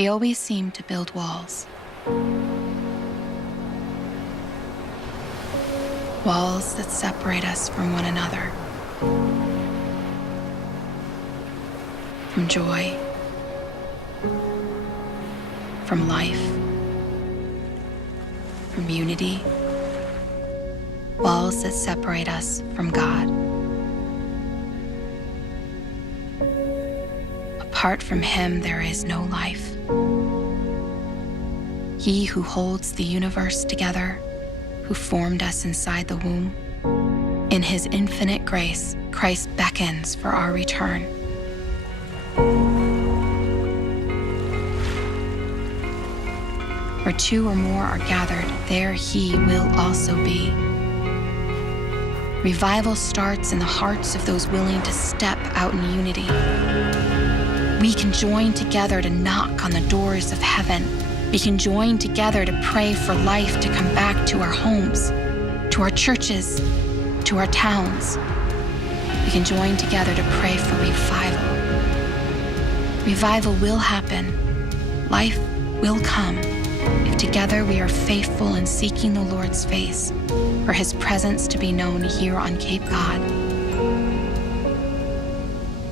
We always seem to build walls. Walls that separate us from one another. From joy. From life. From unity. Walls that separate us from God. Apart from him, there is no life. He who holds the universe together, who formed us inside the womb. In his infinite grace, Christ beckons for our return. Where two or more are gathered, there he will also be. Revival starts in the hearts of those willing to step out in unity. We can join together to knock on the doors of heaven. We can join together to pray for life to come back to our homes, to our churches, to our towns. We can join together to pray for revival. Revival will happen. Life will come if together we are faithful in seeking the Lord's face for his presence to be known here on Cape Cod.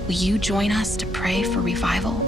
Will you join us to pray for revival?